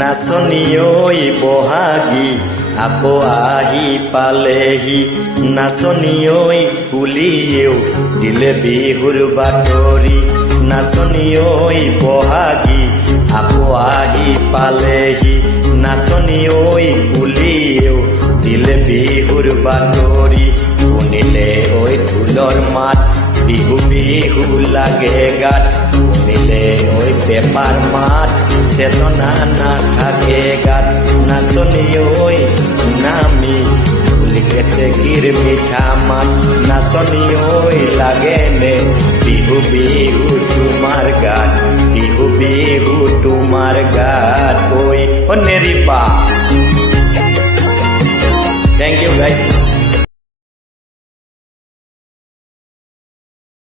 নাচনি ঐ বহাগী আকৌ আহি পালেহি, নাচনি ঐ কুলিয়েও দিলে বিহুৰ বাতৰি। নাচনি ঐ বহাগী আকৌ আহি পালেহি, নাচনি ঐ কুলিয়েও দিলে বিহুৰ বাতৰি। শুনিলে ঐ ঢোলৰ মাত, বিহু বিহু লাগে গাত। শুনিলে ঐ পেপাৰ মাত, চেতনা নাথাকে গাত। নাচনি ঐ নামি কেতেকীৰ মিঠা মাত, নাচনি ঐ লাগেনে বিহু বিহু তোমাৰ গাত, বিহু বিহু তোমাৰ গাত। ঐ নেৰিপা। Thank you guys.